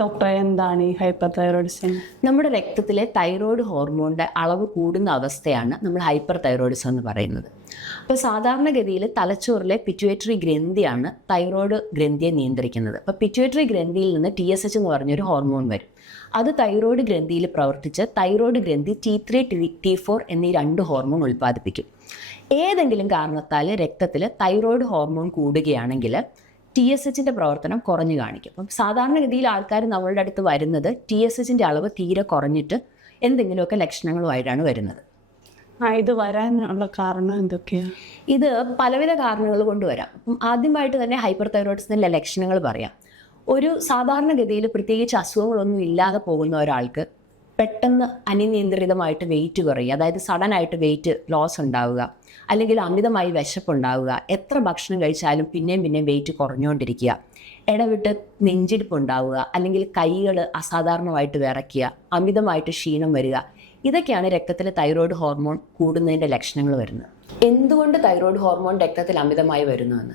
ഡോക്ടറെ, എന്താണ് ഈ ഹൈപ്പർ തൈറോയിഡിസം? നമ്മുടെ രക്തത്തിലെ തൈറോയ്ഡ് ഹോർമോണിൻ്റെ അളവ് കൂടുന്ന അവസ്ഥയാണ് നമ്മൾ ഹൈപ്പർ തൈറോയിഡിസം എന്ന് പറയുന്നത്. അപ്പോൾ സാധാരണഗതിയിൽ തലച്ചോറിലെ പിറ്റ്യൂട്ടറി ഗ്രന്ഥിയാണ് തൈറോയ്ഡ് ഗ്രന്ഥിയെ നിയന്ത്രിക്കുന്നത്. അപ്പോൾ പിറ്റ്യൂട്ടറി ഗ്രന്ഥിയിൽ നിന്ന് TSH എന്ന് പറഞ്ഞൊരു ഹോർമോൺ വരും. അത് തൈറോയ്ഡ് ഗ്രന്ഥിയിൽ പ്രവർത്തിച്ച് തൈറോയ്ഡ് ഗ്രന്ഥി T3 T4 എന്നീ 2 ഹോർമോൺ ഉൽപ്പാദിപ്പിക്കും. ഏതെങ്കിലും കാരണത്താൽ രക്തത്തിൽ തൈറോയ്ഡ് ഹോർമോൺ കൂടുകയാണെങ്കിൽ TSHൻ്റെ പ്രവർത്തനം കുറഞ്ഞു കാണിക്കും. അപ്പം സാധാരണഗതിയിൽ ആൾക്കാർ നമ്മളുടെ അടുത്ത് വരുന്നത് TSHൻ്റെ അളവ് തീരെ കുറഞ്ഞിട്ട് എന്തെങ്കിലുമൊക്കെ ലക്ഷണങ്ങളുമായിട്ടാണ് വരുന്നത്. ഇത് വരാനുള്ള കാരണം എന്തൊക്കെയാണ്? ഇത് പലവിധ കാരണങ്ങൾ കൊണ്ട് വരാം. അപ്പം ആദ്യമായിട്ട് തന്നെ ഹൈപ്പർ തൈറോയിഡിസത്തിൻ്റെ ലക്ഷണങ്ങൾ പറയാം. ഒരു സാധാരണഗതിയിൽ പ്രത്യേകിച്ച് അസുഖങ്ങളൊന്നും ഇല്ലാതെ പോകുന്ന ഒരാൾക്ക് പെട്ടെന്ന് അനിയന്ത്രിതമായിട്ട് വെയിറ്റ് കുറയുക, അതായത് സഡനായിട്ട് വെയിറ്റ് ലോസ് ഉണ്ടാവുക, അല്ലെങ്കിൽ അമിതമായി വിശപ്പുണ്ടാവുക, എത്ര ഭക്ഷണം കഴിച്ചാലും പിന്നെയും വെയിറ്റ് കുറഞ്ഞുകൊണ്ടിരിക്കുക, ഇടവിട്ട് നെഞ്ചിടിപ്പ് ഉണ്ടാവുക, അല്ലെങ്കിൽ കൈകൾ അസാധാരണമായിട്ട് വിറയ്ക്കുക, അമിതമായിട്ട് ക്ഷീണം വരിക, ഇതൊക്കെയാണ് രക്തത്തിലെ തൈറോയ്ഡ് ഹോർമോൺ കൂടുന്നതിൻ്റെ ലക്ഷണങ്ങൾ വരുന്നത്. എന്തുകൊണ്ട് തൈറോയ്ഡ് ഹോർമോൺ രക്തത്തിൽ അമിതമായി വരുന്നുവെന്ന്,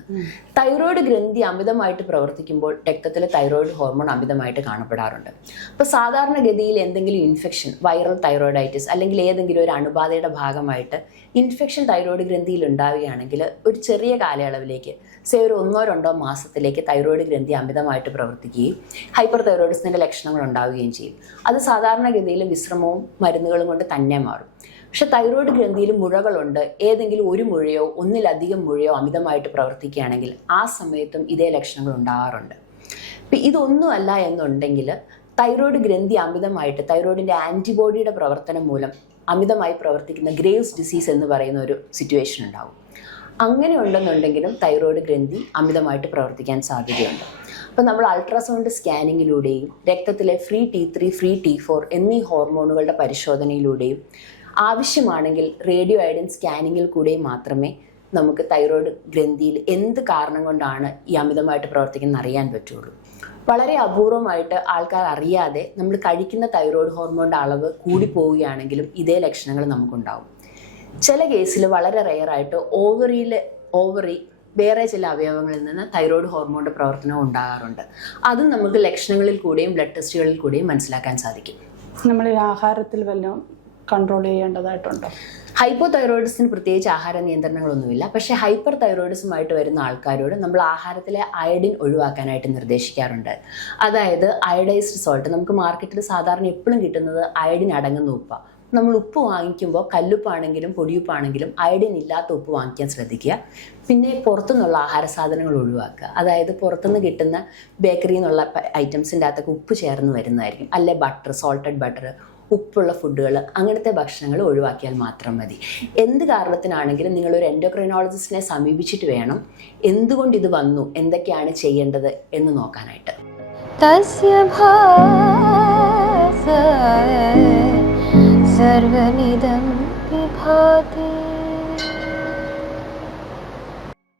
തൈറോയ്ഡ് ഗ്രന്ഥി അമിതമായിട്ട് പ്രവർത്തിക്കുമ്പോൾ രക്തത്തിലെ തൈറോയ്ഡ് ഹോർമോൺ അമിതമായിട്ട് കാണപ്പെടാറുണ്ട്. അപ്പോൾ സാധാരണഗതിയിൽ എന്തെങ്കിലും ഇൻഫെക്ഷൻ, വൈറൽ തൈറോയിഡൈറ്റിസ് അല്ലെങ്കിൽ ഏതെങ്കിലും ഒരു അണുബാധയുടെ ഭാഗമായിട്ട് ഇൻഫെക്ഷൻ തൈറോയ്ഡ് ഗ്രന്ഥിയിൽ ഉണ്ടാവുകയാണെങ്കിൽ ഒരു ചെറിയ കാലയളവിലേക്ക്, ഒരു 1-2 മാസത്തിലേക്ക് തൈറോയ്ഡ് ഗ്രന്ഥി അമിതമായിട്ട് പ്രവർത്തിക്കുകയും ഹൈപ്പർ തൈറോയിഡിസത്തിൻ്റെ ലക്ഷണങ്ങൾ ഉണ്ടാവുകയും ചെയ്യും. അത് സാധാരണഗതിയിൽ വിശ്രമവും മരുന്നുകളും കൊണ്ട് തന്നെ മാറും. പക്ഷെ തൈറോയ്ഡ് ഗ്രന്ഥിയിൽ മുഴകളുണ്ട്, ഏതെങ്കിലും ഒരു മുഴയോ ഒന്നിലധികം മുഴയോ അമിതമായിട്ട് പ്രവർത്തിക്കുകയാണെങ്കിൽ ആ സമയത്തും ഇതേ ലക്ഷണങ്ങൾ ഉണ്ടാകാറുണ്ട്. ഇപ്പം ഇതൊന്നുമല്ല എന്നുണ്ടെങ്കിൽ തൈറോയ്ഡ് ഗ്രന്ഥി അമിതമായിട്ട് തൈറോയ്ഡിൻ്റെ ആൻറ്റിബോഡിയുടെ പ്രവർത്തനം മൂലം അമിതമായി പ്രവർത്തിക്കുന്ന ഗ്രേവ്സ് ഡിസീസ് എന്ന് പറയുന്ന ഒരു സിറ്റുവേഷൻ ഉണ്ടാവും. അങ്ങനെ ഉണ്ടെന്നുണ്ടെങ്കിലും തൈറോയ്ഡ് ഗ്രന്ഥി അമിതമായിട്ട് പ്രവർത്തിക്കാൻ സാധ്യതയുണ്ട്. അപ്പോൾ നമ്മൾ അൾട്രാസൗണ്ട് സ്കാനിങ്ങിലൂടെയും രക്തത്തിലെ ഫ്രീ T3 ഫ്രീ T4 എന്നീ ഹോർമോണുകളുടെ പരിശോധനയിലൂടെയും ആവശ്യമാണെങ്കിൽ റേഡിയോ അയഡിൻ സ്കാനിങ്ങിൽ കൂടെയും മാത്രമേ നമുക്ക് തൈറോയ്ഡ് ഗ്രന്ഥിയിൽ എന്ത് കാരണം കൊണ്ടാണ് ഈ അമിതമായിട്ട് പ്രവർത്തിക്കുന്നത് അറിയാൻ പറ്റുള്ളൂ. വളരെ അപൂർവമായിട്ട് ആൾക്കാർ അറിയാതെ നമ്മൾ കഴിക്കുന്ന തൈറോയ്ഡ് ഹോർമോണിൻ്റെ അളവ് കൂടിപ്പോവുകയാണെങ്കിലും ഇതേ ലക്ഷണങ്ങൾ നമുക്കുണ്ടാവും. ചില കേസിൽ വളരെ റെയറായിട്ട് ഓവറി വേറെ ചില അവയവങ്ങളിൽ നിന്ന് തൈറോയ്ഡ് ഹോർമോണിൻ്റെ പ്രവർത്തനം ഉണ്ടാകാറുണ്ട്. അതും നമുക്ക് ലക്ഷണങ്ങളിൽ കൂടെയും ബ്ലഡ് ടെസ്റ്റുകളിൽ കൂടെയും മനസ്സിലാക്കാൻ സാധിക്കും. നമ്മൾ ഈ ആഹാരത്തിൽ വല്ലതും കൺട്രോൾ ചെയ്യേണ്ടതായിട്ടുണ്ടോ? ഹൈപ്പോ തൈറോയിഡിസത്തിന് പ്രത്യേകിച്ച് ആഹാര നിയന്ത്രണങ്ങളൊന്നുമില്ല. പക്ഷേ ഹൈപ്പർ തൈറോയിഡിസമായിട്ട് വരുന്ന ആൾക്കാരോട് നമ്മൾ ആഹാരത്തിലെ അയഡിൻ ഒഴിവാക്കാനായിട്ട് നിർദ്ദേശിക്കാറുണ്ട്. അതായത് അയഡൈസ്ഡ് സോൾട്ട്, നമുക്ക് മാർക്കറ്റിൽ സാധാരണ എപ്പോഴും കിട്ടുന്നത് അയഡിൻ അടങ്ങുന്ന ഉപ്പാണ്. നമ്മൾ ഉപ്പ് വാങ്ങിക്കുമ്പോൾ കല്ലുപ്പാണെങ്കിലും പൊടിയുപ്പാണെങ്കിലും അയഡിൻ ഇല്ലാത്ത ഉപ്പ് വാങ്ങിക്കാൻ ശ്രദ്ധിക്കുക. പിന്നെ പുറത്തുനിന്നുള്ള ആഹാര സാധനങ്ങൾ ഒഴിവാക്കുക. അതായത് പുറത്തുനിന്ന് കിട്ടുന്ന ബേക്കറിയിൽ നിന്നുള്ള ഐറ്റംസിൻ്റെ അകത്തൊക്കെ ഉപ്പ് ചേർന്ന് വരുന്നതായിരിക്കും. അല്ലെ ബട്ടർ, സോൾട്ടഡ് ബട്ടർ, ഉപ്പുള്ള ഫുഡുകൾ, അങ്ങനത്തെ ഭക്ഷണങ്ങൾ ഒഴിവാക്കിയാൽ മാത്രം മതി. എന്ത് കാരണത്തിനാണെങ്കിലും നിങ്ങളൊരു എൻഡോക്രൈനോളജിസ്റ്റിനെ സമീപിച്ചിട്ട് വേണം എന്തുകൊണ്ട് ഇത് വന്നു, എന്തൊക്കെയാണ് ചെയ്യേണ്ടത് എന്ന് നോക്കാനായിട്ട്. സർവമിദം വിഭാതി.